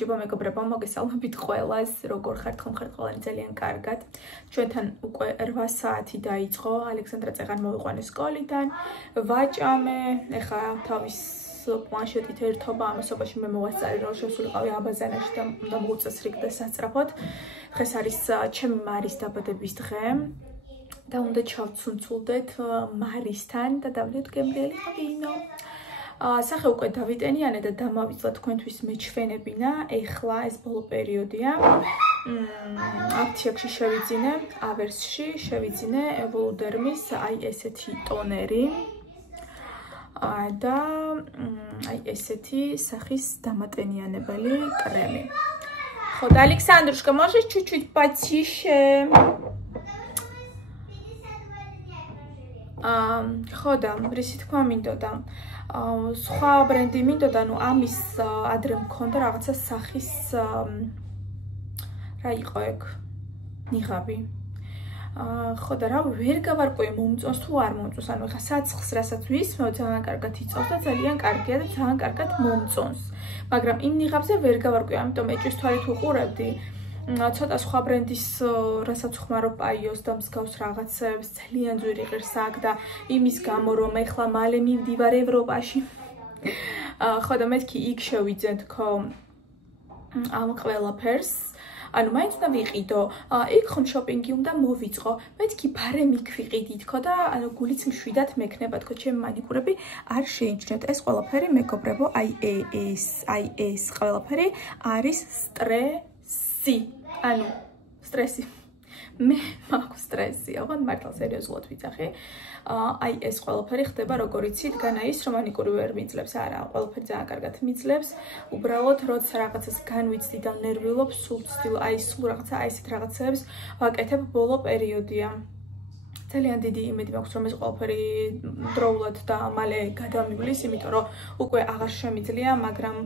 გამარჯობა მეგობრებო, მოგესალმებით ყველას, როგორ ხართ, ხომ ხართ ყველანი ძალიან კარგად. ჩვენთან უკვე 8 საათი დაიწყო, ალექსანდრა წეღან მოვიყვანეს სკოლიდან, ვაჭამე, ეხა თავის პლანშეტით ერთობა ამასობაში მე მოვასწარი, რომ შესულიყავი აბაზანაში და უნდა მოვუწესრიგდე სასწრაფოდ. დღეს არის ჩემი მარის დაბადების დღე და უნდა ჩავცუნცულდეთ მარისთან და დავდეთ გემრიელი ღვინო. სახე უკვე დავიტენიანე და დამავიწყდა თქვენთვის მეჩვენებინა, ეხლა ეს ბოლო პერიოდია. აფთიაქში შევიძინე, ავერსში შევიძინე ევოლუდერმის აი ესეთი ტონერი და აი ესეთი სახის დამატენიანებელი კრემი. ხო და ალექსანდრუშკა, можешь чуть-чуть потише? ხო და რისი თქვა მინდოდა? სხვა ბრენდი მინდოდა, ну ამის ადრე მქონდა რაღაცა სახის რა იყო ეგ? ნიღაბი. ხო და რა ვერ გავარკვიე მომწონს თუ არ მომწონს, ანუ ეხა საცხს რასაც ვისმევ ძალიან კარგად იწოვს და ძალიან კარგია და ძალიან კარგად მომწონს. მაგრამ იმ ნიღაბზე ვერ გავარკვიე, ამიტომ ეჭვის თვალით ვუყურებდი. ცოტა სხვა ბრენდის რასაც ხმარო პაიოს და მსგავს რაღაცებს ძალიან ძვირი ღირს აქ და იმის გამო რომ ეხლა მალე მივდივარ ევროპაში. ხო და მეთქი იქ შევიძენ თქო ამ ყველაფერს. ანუ მაინც უნდა ვიყიდო, იქ ხომ შოპინგი უნდა მოვიწყო. მეთქი ბარემ იქ ვიყიდი თქო და ანუ გულიც მშვიდად მექნება თქო ჩემი მანიკურები არ შეიჭრეთ. ეს ყველაფერი მეგობრებო, აი ეს ყველაფერი არის სტრესი. ანუ სტრესი. მე მაქვს სტრესი, ოღონდ მართლა სერიოზულად ვიცახი. აი ეს ყველაფერი ხდება როგორ იცით, განა ის რომ მანიკური ვერ მიძლებს, არა, ყველაფერი ძალიან კარგად მიძლებს. უბრალოდ როცა რაღაცას განვიცდი და ნერვიულობ, სულ რაღაცა აი ესეთ რაღაცებს ვაკეთებ ბოლო პერიოდია. ძალიან დიდი იმედი მაქვს რომ ეს ყველაფერი დროულად და მალე გადამივლის, იმიტომ რომ უკვე აღარ შემიძლია, მაგრამ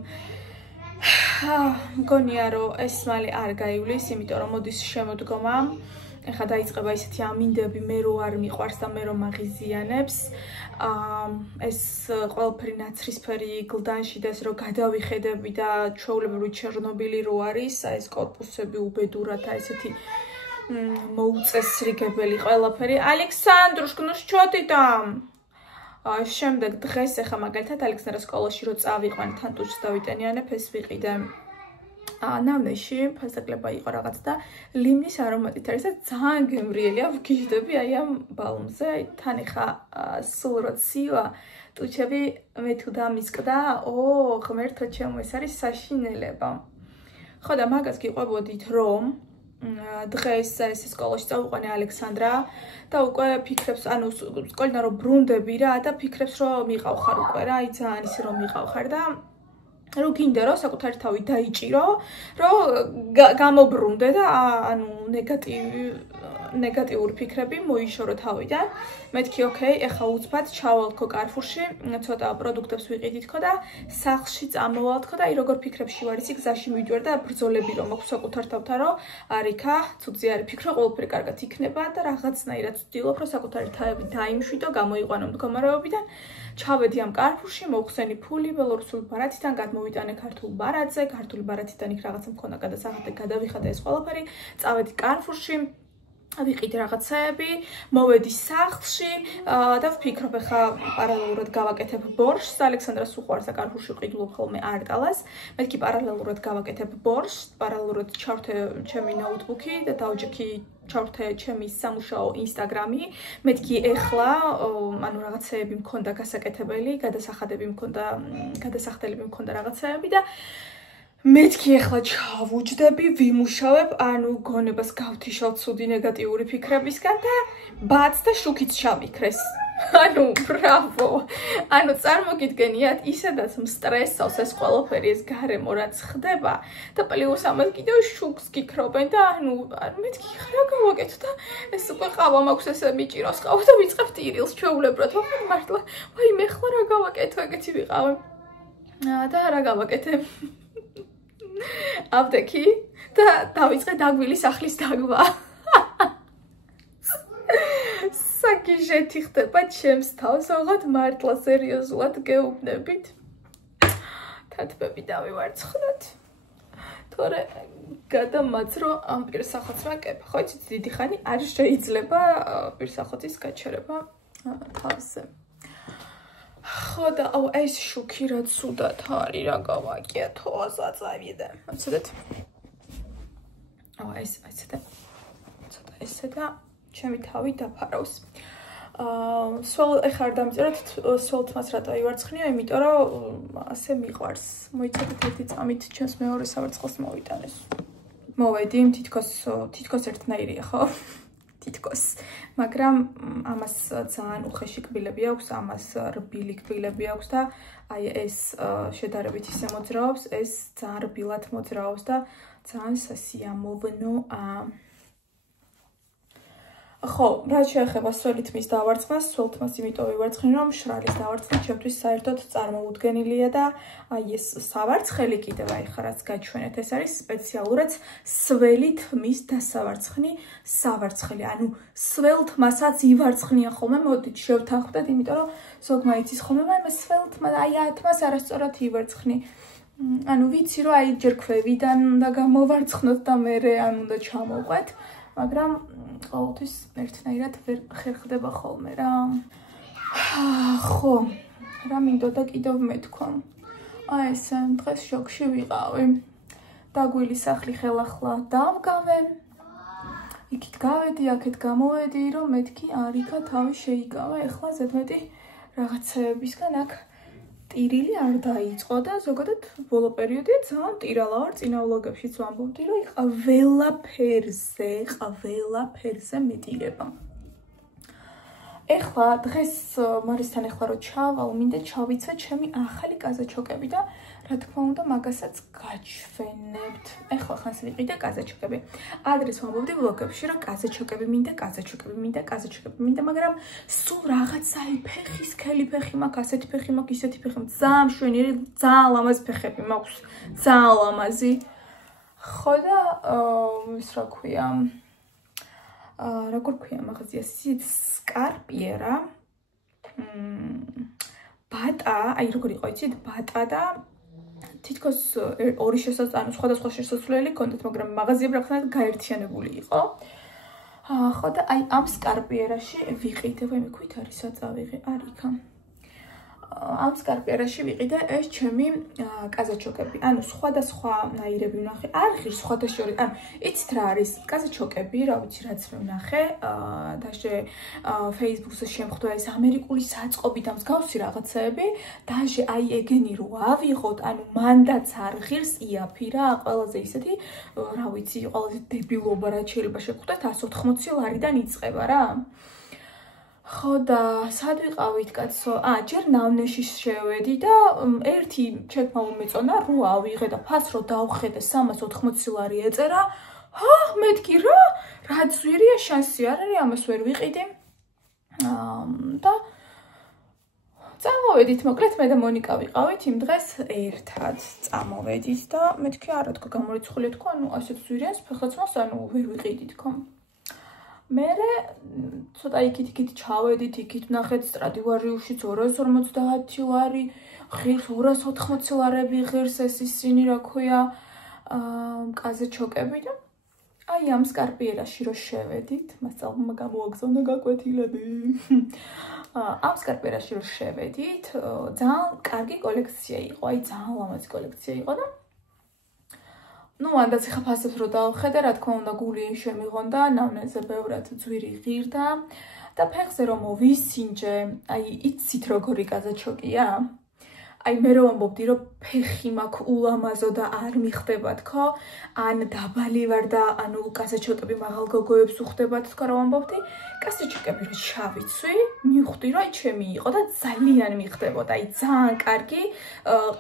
მგონია რომ ეს მალე არ გაივლის, იმიტომ რომ მოდის შემოდგომა. ეხლა დაიწყება ისეთი ამინდები, მე რო არ მიყვარს და მე რო მაღიზიანებს. ეს ყველაფერი ნაცრისფერი გლდანში და ეს რო გადავიხედები და ჩვეულებრივი ჩერნობილი რო არის, აი ეს კორპუსები უბედურად და ესეთი მოუწესრიგებელი ყველაფერი. ალექსანდრუშკა, ну что ты там? შემდეგ დღეს ეხა მაგალითად ალექსანდრას სკოლაში რო წავიყვან, თან ტუჩს დავიტენიანებ, ეს ვიყიდე ნამნეში, ფასდაკლება იყო რაღაც და ლიმნის არომატით არის და ძალიან გემრიელია, ვგიჟდები აი ამ ბალმზე, თან ეხა სულ რო ცივა, ტუჩები მე თუ დამისკდა, ღმერთო ჩემო, ეს არის საშინელება. ხო და მაგას გიყვებოდით რომ დღეს ეს სკოლაში წავიყვანე ალექსანდრა და უკვე ფიქრებს, ანუ სკოლიდან რომ ბრუნდები რა და ფიქრებს რომ მიყავხარ უკვე რა, აი ძალიან ისე რომ მიყავხარ და რომ გინდა რომ საკუთარი თავი დაიჭირო, რომ გამობრუნდე და ანუ ნეგატიური ფიქრები მოიშორო თავიდან. მეთქი ოკეი, ეხა უცბად ჩავალთქო კარფურში, ცოტა პროდუქტებს ვიყიდი თქო და სახლში წამოვალთქო და აი როგორ ფიქრებში ვარ, ისი გზაში მივიდვარ და ბრძოლები რომ მაქვს საკუთარ თავთან, რომ არიქა, ცუძი არის ფიქრო, ყველაფერი კარგად იქნება და რაღაცნაირად ვცდილობ, რომ საკუთარი თავი დაიმშვიდო, გამოიყვანო მდგომარეობიდან. ჩავედი ამ კარფურში, მოვხსენი ფული ბელორუსულ ბარათიდან, გადმოვიტანე ქართულ ბარათზე, ქართული ბარათიდან იქ რაღაცა მქონდა გადასახადე, გადავიხადე ეს ყველაფერი, წავედი კარფურში, ვიყიდე რაღაცეები, მოვედი სახლში და ვფიქრობ ეხა პარალელურად გავაკეთებ ბორშს, ალექსანდრას უყვარს და კარფურში ვყიდულობ ხოლმე არტალას, მეთქი პარალელურად გავაკეთებ ბორშს, პარალელურად ჩავრთე ჩემი ნოუთბუქი და დავჯექი ჩავრთე ჩემი სამუშაო ინსტაგრამი, მეთქი ეხლა ანუ რაღაცეები მქონდა გასაკეთებელი, გადასახადები მქონდა რაღაცეები და მეთქი ეხლა ჩავუჯდები, ვიმუშავებ, ანუ გონებას გავთიშავ ცუდი ნეგატიური ფიქრებისგან და ბაც და შუქიც ჩამიქრეს. ანუ ბრავო. ანუ წარმოგიდგენიათ, ისედაც მსტრესავს ეს ყველაფერი, ეს გარემო რაც ხდება და პლუს ამას კიდევ შუქს გიქრობენ და ანუ მეთქი რა გავაკეთო და ეს უკვე ყავა მაქვს ესე მიჭიროს ყავა და ვიწყებ ტირილს ჩვეულებრივად. მართლა, ვაიმე ხლა რა გავაკეთო, ეგეთი ვიყავე. და რა გავაკეთე? აფთექი და დავიწყე დაგვილი სახლის დაგვა. საგიჟეთი ხდება ჩემს თავს, ოღონდ მართლა სერიოზულად გეუბნებით. თათბები დავივარცხნოთ. თორე გადამაძრო ამ პირსახოთს ვაკეთებ. ხო იცით, დიდი ხანი არ შეიძლება პირსახოთის გაჩერება თავზე. ხო და აუ ეს შუქი რა ცუდად არის, რა გავაკეთო, საწავიდე. მოცდეთ. აუ ეს ცოტა ესე და ჩემი თავი დაფარავს. სულ ეხარ დამწეროთ სულ თმას რატო ივარცხნია, იმიტომ რომ ასე მიყვარს. მოიცადეთ ერთი წამით ჩემს მეორე სავარცხელს მოვიტანეს. მოვედი, თითქოს ერთნაირია, ხო? თითქოს. მაგრამ ამას ძალიან უხეში კბილები აქვს, ამას რბილი კბილები აქვს და აი ეს შედარებით ისე მოძრაობს, ეს ძალიან რბილად მოძრაობს და ძალიან სასიამოვნო ხო, რაც შეეხება სველი თმის დავარცხნას, სველ თმას იმიტომ ვივარცხნი, რომ შრალის დავარცხნა ჩემთვის საერთოდ წარმოუდგენელია და აი ეს სავარცხელი კიდევ აი ხა რაც გაჩვენეთ, ეს არის სპეციალურად სველი თმის დასავარცხნი სავარცხელი. ანუ სველ თმასაც ივარცხნია ხოლმე, მოდით შევთანხმდეთ, იმიტომ რომ ზოგმა იცის ხოლმე, მაგრამ სველ თმა აი თმას არასწორად ივარცხნი. ანუ ვიცი რომ აი ჯერ ქვევიდან უნდა გამოვარცხნოთ და მერე ან უნდა ჩამოვყვეთ. მაგრამ ყოველთვის ერთნაირად ვერ ხერხდება ხოლმე რა. ხო, რა მინდოდა კიდევ მეთქვა. აი ეს დღეს შოკში ვიყავი. დაგვილი სახლი ხელახლა დავგავე. იქით გავედი, აქეთ გამოვედი, რომ მეთქი არიქა თავი შეიკავა. ეხლა ზედმეტი რაღაცეებისგან აქ ტირილი არ დაიწყო და ზოგადად ბოლო პერიოდია ძალიან ტირალა ვარ, წინა ვლოგებშიც ვამბობდი, რომ ყველაფერზე მეტირება. ეხლა დღეს მარისთან ეხლა რომ ჩავალ, მინდა ჩავიცვე ჩემი ახალი კაზაჩოკები და რა თქმა უნდა მაგასაც გაჩვენებთ. ეხლა ხანს ვიყიდე კაზაჩოკები. ადრეს ვამბობდი ვლოგებში, რომ კაზაჩოკები მინდა, მაგრამ სულ რაღაცა ფეხის სქელი ფეხი მაქვს, ასეთი ფეხი მაქვს, ისეთი ფეხი მაქვს, ძალიან მშვენიერი, ძალიან ლამაზი ფეხები მაქვს, ძალიან ლამაზი. ხო და ის რა ქვია, როგორ ქვია მაღაზია, სკარპიერა, ბატა, აი როგორ იყო იცით, ბატა და თითქოს ორი შესაძლებელი, სხვადასხვა შესაძლებელი კონდეთ, მაგრამ მაღაზიები რაღაცნაირად გაერთიანებული იყო. ხო და აი ამ სკარპიერაში ვიყიდე, ვაიმე ქვით არის საწავიღე, არიქა. ამ სკარპიერაში ვიყიდე ეს ჩემი კაზაჩოკები. ანუ სხვადასხვა ნაირები ვნახე, არ ღირს სხვადასხვა, ანუ იცით რა არის კაზაჩოკები, რა ვიცი რაც მე ვნახე, დაჟე Facebook-ზე შემხვდა ეს ამერიკული საწყობი და მსგავსი რაღაცეები, დაჟე აი ეგენი რო ავიღოთ, ანუ მანდაც არ ღირს იაფი რა, ყველაზე ისეთი, რა ვიცი, ყველაზე დებილობა რა შეიძლება შეგხვდეთ 180 ლარიდან იწყება რა. ხო და სად ვიყავით კაცო? ჯერ ნავნეში შევედი და ერთი ჩეკმა მომეწონა, რო ავიღე და ფას რო დავხედე 380 ლარი ეწერა. მეთქი რა ძვირია, შანსი არ არის, ამას ვერ ვიყიდი. და წამოვედით, მოკლედ მე და მონიკა ვიყავით იმ დღეს ერთად. წამოვედით და მეთქი არა თქო გამორიცხული თქო, ანუ ასეთ ძვირიანს ფეხაცმას ანუ ვერ ვიყიდით თქო. მერე ცოტა იქით ჩავედით, იქით ვნახეთ სტრადივარიუსში 250 ლარი, ღირს 280 ლარები ღირს ეს ისინი რა ქვია, კაზაჩოკები და აი ამ სკარპიერაში რო შევედით, მასწავლმა გამოაგზავნა გაკვეთილები. ამ სკარპიერაში რო შევედით, ძალიან კარგი კოლექცია იყო, აი ძალიან ლამაზი კოლექცია იყო და ну, ანდაც ხა ფასებს რო დავხედე, რა თქმა უნდა, გული შემიღონ და ნავნეზე ბევრად ძვირი ღირდა და ფეხზე რომ მოვისინჯე, აი იცით როგორი კაზაჩოკია? აი მე რომ ვამბობდი, რომ ფეხი მაქვს ულამაზო და არ მიხდება თქო, ან დაბალი ვარ და ანუ კაზაჩოკები მაღალ გოგოებს უხდებათ თქო რა ვამბობდი, კაზაჩოკები რო ჩავიცვი, მივხვდი რომ აი ჩემი იყო და ძალიან მიხდებოდა, აი ძალიან კარგი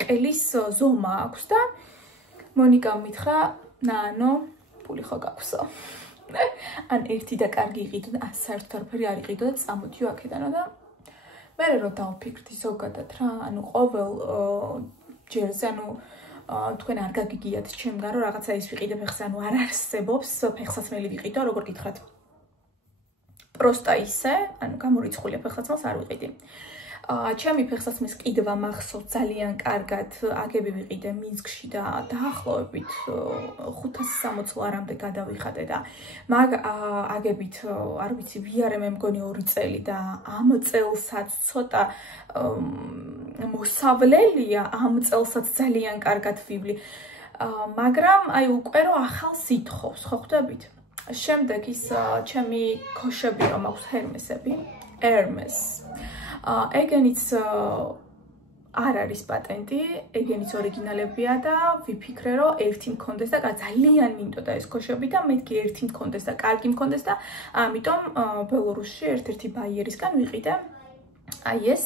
ყელის ზომა აქვს და მონიკა მითხრა, ნანო, ფული ხო გაქვსო. ან ერთი და კარგი იყიდო და საერთოდ არაფერი არ იყიდო და წამოდიო აქედანო და მე რო დავფიქრდი ზოგადად რა, ანუ ყოველ ჯერზე, ანუ თქვენ არ გაგიგიათ ჩემგან, რომ რაღაცა ის ვიყიდე ფეხზე, ანუ არ არსებობს ფეხსაცმელი ვიყიდო, როგორ გითხრათ. პროსტა ისე, ანუ გამორიცხულია ფეხსაცმელს არ ვიყიდი. ჩემი ფეხსაცმლის ყიდვა მახსოვს ძალიან კარგად აგები ვიყიდე მინსკში და დაახლოებით 560 ლარამდე გადავიხადე და მაგ აგებით არ ვიცი ვიარე მე მგონი 2 წელი და ამ წელსაც ცოტა მოსავლელია ამ წელსაც ძალიან კარგად ვივლი მაგრამ აი უკვე რომ ახალს ითხოვს ხო ხვდებით შემდეგ ის ჩემი ქოშები რომ აქვს ჰერმესები Hermes ეგენიც არ არის პატენტი, ეგენიც ორიგინალებია და ვიფიქრე რომ ერთი მქონდეს და ძალიან მინდოდა ეს ქოშები და მეთქი ერთი მქონდეს და კარგი მქონდეს და ამიტომ ბელორუსში ერთ-ერთი ბაიერისგან ვიყიდე აი ეს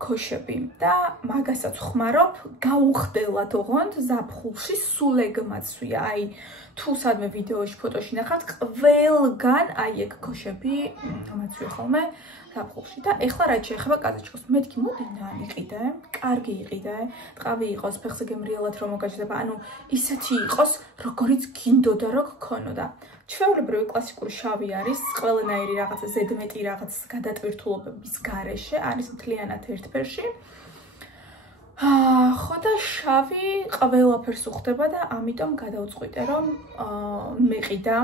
ქოშები და მაგასაც ხმარობ გაუხდელად ოღონდ ზაფხულში სულ ეგ მაცვია აი თუ სადმე ვიდეოში ფოტოში ნახავთ ყველგან აი ეგ ქოშები მაცვია ხოლმე ზაფხულში და ეხლა რაც შეეხება კაზაჩკოს მეთქი მოდი ნაიყიდე კარგი იყიდე ტყავი იყოს ფეხზე გემრიელად რომ მოგაჩნდება ანუ ისეთი იყოს როგორიც გინდოდა რომ გქონოდა ჩვეულებრივი კლასიკური შავი არის ყველანაირი რაღაცა ზედმეტი რაღაც გადატვირთულობების გარეშე არის მთლიანად ერთფერში ხო და შავი ყველაფერს უხდება და ამიტომ გადავწყვიტე რომ მეყიდა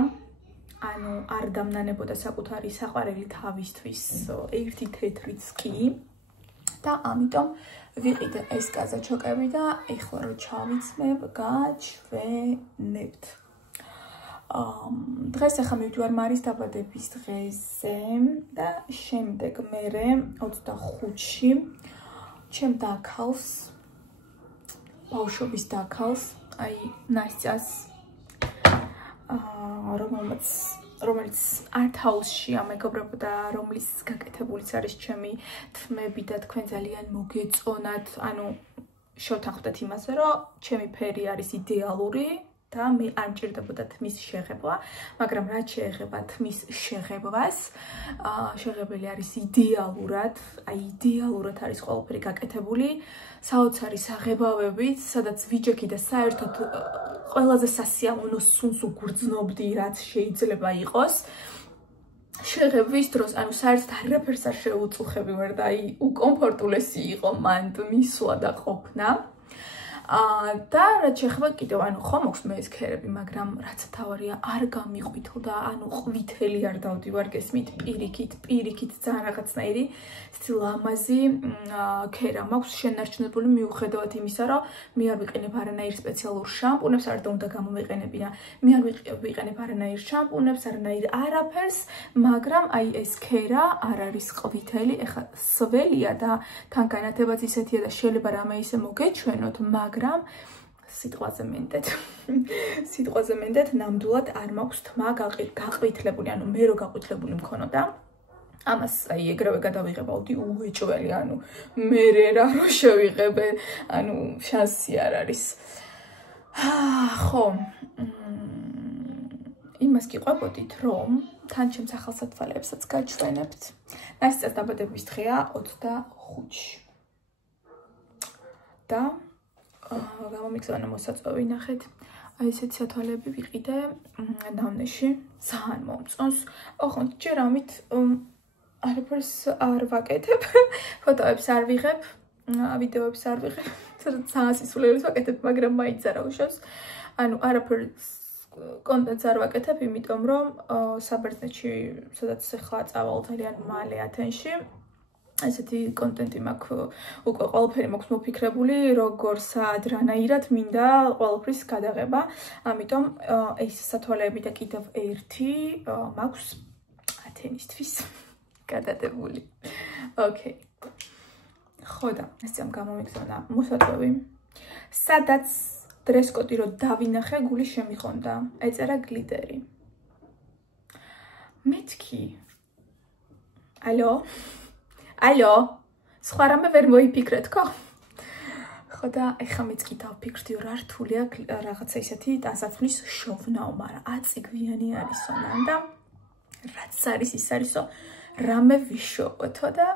ანუ არ დამნანებოდა საკუთარი საყვარელი თავისთვის ერთი თეთრიც კი და ამიტომ ვიყიდე ეს კაზაჩოკები და ეხლა რომ ჩავიცმებ გაჩვენებთ დღეს ახლა მივდივარ მარის დაბადების დღეზე და შემდეგ მერე 25-ში ჩემ დაქალს ბავშვობის დაქალს აი ნასტიას რომელიც არტ-ჰაუსში ამეგობრებოდა რომლის გაკეთებულიც არის ჩემი თმები და თქვენ ძალიან მოგეწონათ ანუ შევთანხმდეთ იმაზე რომ ჩემი ფერი არის იდეალური და მე არ მჭირდებოდა თმის შეღებვა მაგრამ რაც შეეხება თმის შეღებვას შეღებელი არის იდეალურად აი იდეალურად არის ყველაფერი გაკეთებული საოცარი საღებავებით სადაც ვიჯექი და საერთოდ ყველაზე სასიამოვნო სუნს უგრძნობდი რაც შეიძლება იყოს შეღებვის დროს ანუ საერთოდ არაფერს არ შეუწუხები ვარ და აი უკომფორტულესი იყო მან მისვლა და ყოფნა და რაც შეეხება კიდევ ანუ ხო მოქვს მე ეს ქერები მაგრამ რაც თავარია არ გამიყვითლდა ანუ ყვითელი არ დავდივარ გესმით პირიქით ძალიან რაღაცნაირი ლამაზი ქერა მაქვს შენარჩუნებული მიუხედავად იმისა რომ მე არ ვიყენებ არანაირ სპეციალურ შამპუნებს არ უნდა გამომეყენებინა მე არ ვიყენებ არანაირ შამპუნებს არანაირ არაფერს მაგრამ აი ეს ქერა არ არის ყვითელი ეხლა სველია და თან განათებაც ისეთია და შეიძლება რამე ისე მოგეჩვენოთ მაგრამ სიტყვაზე მენდეთ ნამდვილად არ მაქვს თმა გაყვითლებული ანუ მე რო გაყვითლებული მქონოდა ამას აი ეგრევე გადავიღებავდი უეჭველი ანუ მე რა რო შევიღებე ანუ შანსი არ არის ხო იმას გიყვებოდით რომ თან ჩემს ახალ სათვალეებსაც გაჩვენებთ ნასტიას დაბადების დღეა 25-ში და გამომიგზავნა მოსაწვევი ნახეთ აი ესეთი სათვალეები ვიყიდე ნამნეში ძალიან მომწონს ოღონდ ჯერ ამით არაფერს არ ვაკეთებ ფოტოებს არ ვიღებ ვიდეოებს არ ვიღებ ძალიან სისულელს ვაკეთებ მაგრამ მაინც არ აუშავს ანუ არაფერს კონტენტს არ ვაკეთებ იმიტომ რომ საბერძნეთში სადაც ახლა წავალ ძალიან მალე ათენში ესეთი კონტენტი მაქვს უკვე ყველაფერი მაქვს მოფიქრებული როგორ სად რანაირად მინდა ყველაფრის გადაღება ამიტომ ეს სათვალეები და კიდევ ერთი მაქვს ათენისთვის გადადებული ოკეი ხო და ესეამ გამომიგზავნა მოსაწვევი სადაც დრესკოდი რო დავინახე გული შემიხონდა ეწერა გლიტერი მეთქი ალო სხვა რამე ვერ მოიფიქრეთ ხო ხო და ეხლა მეც კი დავფიქრდი რა რთულია რაღაცა ისეთი დასაცმლის შოვნაო მაგრამ აწიგვიანი არისო და რაც არის ის არისო რამე ვიშოვოთო და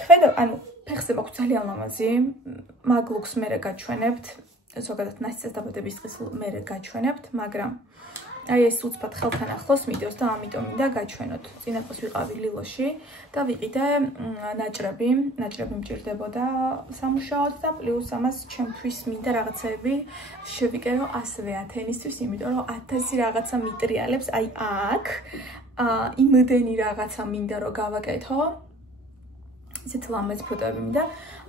ხედავ ანუ ფეხზე მაქვს ძალიან ლამაზი მაგ ლუქს მერე გაჩვენებთ ზოგადად ნასტიას დაბადების დღეს მერე გაჩვენებთ მაგრამ აი ეს უცბად ხელთან ახლოს მიდევს და ამიტომ მინდა გაჩვენოთ. წინაპოს ვიყავი ლილოში და ვიყიდე ნაჭრები მჭირდებოდა სამუშაოდ და პლუს ამას ჩემთვის მინდა რაღაცები შევიკერო ასევე ათენისთვის, იმიტომ რომ 1000 რაღაცა მიტრიალებს, აი აქ იმდენი რაღაცა მინდა რომ გავაკეთო. ისეთ ლამაზ ფოტოები მინდა,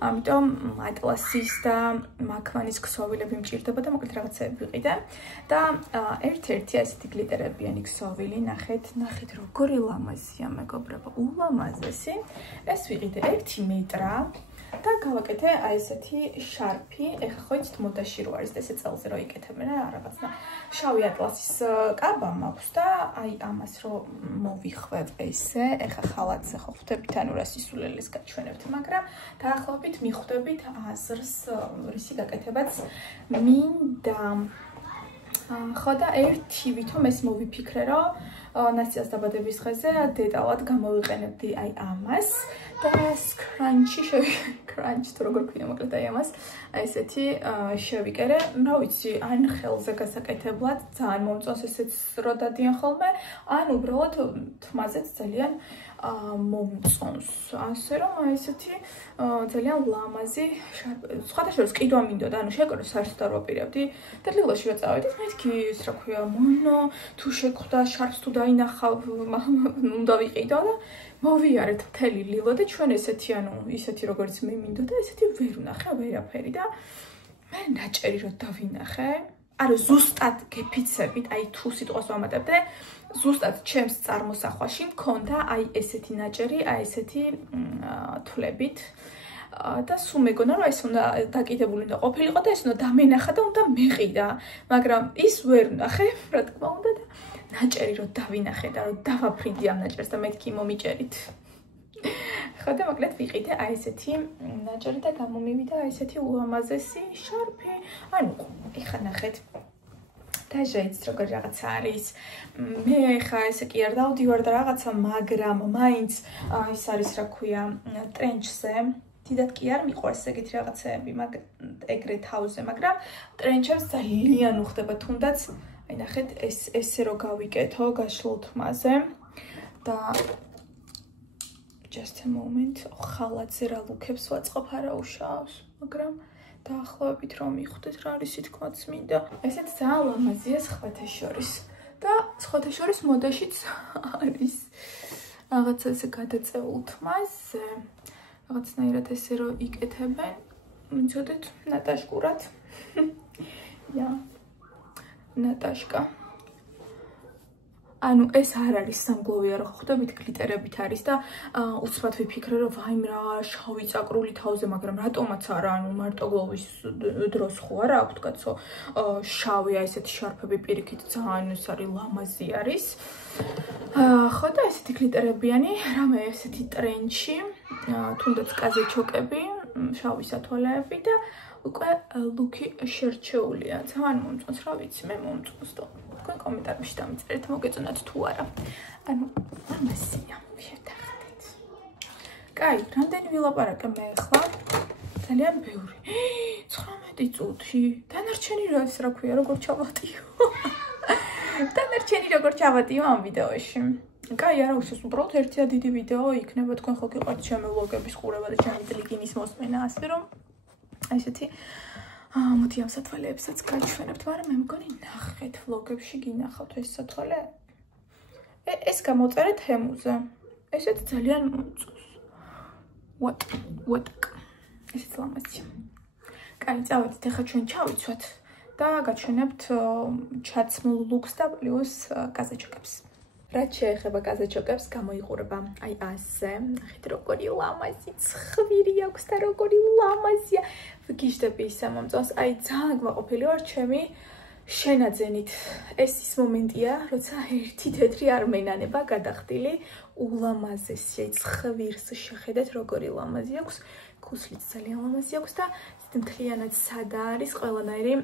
ამიტომ ატლასის და მაქმანის ქსოვილები მჭირდება და მოკლედ რაღაცები ვიყიდე და ერთ-ერთი ასეთი გლიტერებიანი ქსოვილი ნახეთ როგორი ლამაზია მეგობრებო, ულამაზესი. ეს ვიყიდე 1 მეტრა და გავაკეთე აი ესეთი შარფი. ეხლა ხო იცით მოდაში რო არის და ესე წელზე რო იკეთებენ რა რაღაცა შავი ატლასის კაბა მაქვს და აი ამას რო მოვიხვევ ესე. ეხლა ხალათზე ხო ხვდებით ანუ რა სისულელეს გაჩვენებთ, მაგრამ დაახლოებით მიხვდებით აზრს რისი გაკეთებაც მინდა. ხო და ერთი ვითომ ეს მოვიფიქრე რომ ნასტიას დაბადების დღეზე დეტალად გამოვიყენებდი აი ამას და კრანჩი თუ როგორ ქვია მოკლედ აი ამას აი ესეთი შევიკერე. რა ვიცი, ან ხელზე გასაკეთებლად ძალიან მომწონს ესეც რო დადიან ხოლმე, ან უბრალოდ თმაზეც ძალიან მომწონს. ასე რომ აი ესეთი ძალიან ლამაზი სხვადასხვა კიდვა მინდოდა, ანუ შეკრო საერთოდ არ ვაპირებდი და ლილოში რო წავედით, მეთქი ის რა ქვია მონო თუ შეგხვდა შარფს თუ დაინახავ უნდა ვიყიდო და მოვიარეთ მთელი ლილო და ჩვენ ესეთი ანუ ისეთი როგორც მე მინდოდა ესეთი ვერ ვნახე ვერაფერი და მე ნაჭერი რო დავინახე. არა ზუსტად გეფიცებით, აი თუ სიტყვას ვამატებდე, ზუსტად ჩემს წარმოსახვაში მქონდა აი ესეთი ნაჭერი, აი ესეთი თვლებით და სულ მეგონა რომ ეს უნდა დაკიდებული უნდა ყოფილიყო და ეს უნდა დამენახა და უნდა მეყიდა, მაგრამ ის ვერ ვნახე, რა თქმა უნდა და ნაჭერი რო დავინახე და რო დავაფრინდი ამ ნაჭერს და მეთქი მომიჭერით. ხო და მოკლედ ვიყიდე აი ესეთი ნაჭერი და გამომივიდა აი ესეთი ულამაზესი შარფი. ანუ ეხა ნახეთ დაჟეიც როგორ რაღაცა არის. მე ხა ესე კი არ დავდივარ და რაღაცა, მაგრამ მაინც ის არის რა ქვია ტრენჩზე. დიდად კი არ მიყვარს ეგეთი რაღაცეები, ეგრე თავზე, მაგრამ ტრენჩებს ძალიან უხდება თუნდაც. აი ნახეთ ესე რო გავიკეთო გაშლილ თმაზე და just a moment ხალათზე რა ლუქებს ვაწყობ არა უშავს, მაგრამ დაახლოებით რომ მიხვდეთ რა არის თქმაც მინდა. ესეც ძალიან ლამაზია სხვათა შორის და სხვათა შორის მოდაშიც არის რაღაცა ესე გადაწეულ თმაზე, რაღაცნაირად ესე რომ იკეთებენ, მიცოდეთ ნატაშკურად. ნატაშკა. ანუ ეს არ არის სამგლოვია რო ხვდებით გლიტერებით არის და უცბად ვიფიქრე რომ ვაიმ რა შავი წაკრული თავზე, მაგრამ რატომაც არა, ანუ მარტო გლოვის დროს ხო არა აქვს კაცო შავი აი ესეთი შარფები პირიქით ძალიან ეს არის ლამაზი არის. ხო და ესეთი გლიტერებიანი რამე ესეთი ტრენჩი, თუნდაც კაზეჩოკები, შავი სათვალეები და უკვე ლუკი შერჩეულია. ძალიან მომწონს, რა ვიცი, მე მომწონს და თქვენ კომენტარებში დამიწერეთ მოგეწონათ თუ არა. ანუ ამასია, შევთანხმდით. კაი, რამდენი ვილაპარაკე მე ახლა? ძალიან ბევრი. 19 წუთი. დანარჩენი რა ქვია, როგორ ჩავატიო? დანარჩენი როგორ ჩავატიო ამ ვიდეოში? კაი, არა უშავს, უბრალოდ ერთი და დიდი ვიდეო იქნება, თქვენ ხო გიყვართ ჩემი ვლოგების ყურება და ჩემი ტლიკინის მოსმენა, ასე რომ აი ესეთი მოდი ამ სათვალეებსაც გაჩვენებთ, მაგრამ მე მგონი ნახეთ ვლოგებში გინახავთ ეს სათვალე. ეს გამოწერე თემუზე. ესეც ძალიან მომწონს. what? ესეც ლამაზია. კაი, წავედით, ახლა ჩვენ ჩავიცვათ და გაჩვენებთ ჩაცმულ ლუკს და პლუს კაზეჩოკებს. რაც შეეხება კაზეჩოკებს, გამოიყურება აი ასე. ნახეთ როგორი ლამაზი ცხვირი აქვს და როგორი ლამაზია. ვგიჟდები ისე მომწონს. აი ძალიან გვაყოფილი ვარ ჩემი შენაძენით. ეს ის მომენტია, როცა ერთი თეთრი არ მენანება გადახდილი, ულამაზესია. ცხვირს შეხედეთ როგორი ლამაზი აქვს. ქუსლიც ძალიან ლამაზი აქვს და მთლიანად სადა არის ყველანაირი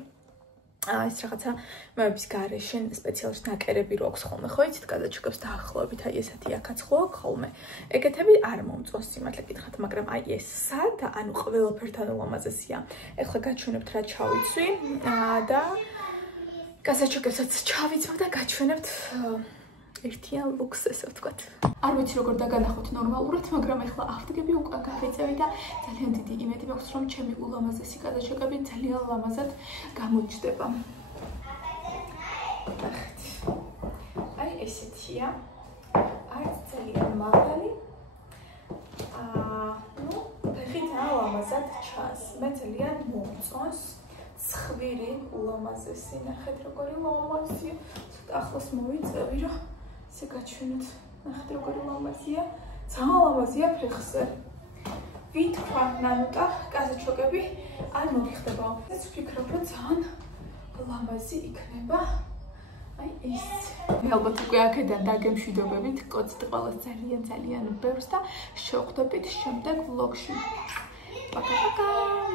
ეს რაღაცა მეების გარეშე სპეციალურად ნაკერები რო აქვს ხოლმე, ხო იცით, კაზეჩოკებს დაახლოებით აი ესეთი აქაც ხო აქვს ხოლმე. ეგეთები არ მომწონს სიმართლე გითხრათ, მაგრამ აი ეს სადა, ანუ ყველაფერთან ულამაზესია. ეხლა გაჩვენებთ რა ჩავიცვი და გასაჩუქებსაც ჩავიცავ და გაჩვენებთ ერთიან ლუქს, ესე ვთქვათ. არ ვიცი როგორ დაგანახოთ ნორმალურად, მაგრამ ახლა ავდგები უკვე გავიწევი და ძალიან დიდი იმედი მაქვს, რომ ჩემი ულამაზესი გასაჩუქები ძალიან ლამაზად გამოჩნდება. ნახეთ. აი ესეთია. არც ძალიან მაღალი. ნუ ფეხითაა ლამაზად ჩანს. მე ძალიან მომწონს. ცხვირი ულამაზესი, ნახეთ როგორი ლამაზია. ახლოს მოვიწევი, რომ ესე გაჩვენოთ. ნახეთ როგორი ლამაზია. ძალიან ლამაზია ფეხზე. ვინ თქვა ნანუტა გასაჩუქები არ მოგიხდება. ეს ვფიქრობ, რომ ძალიან ლამაზი იქნება. აი ეს. მე ალბათ უკვე აქედან დაგემშვიდობებით, კოცთ ყველას ძალიან ბევრს და შევხვდებით შემდეგ ვლოგში. პაკა-პაკა.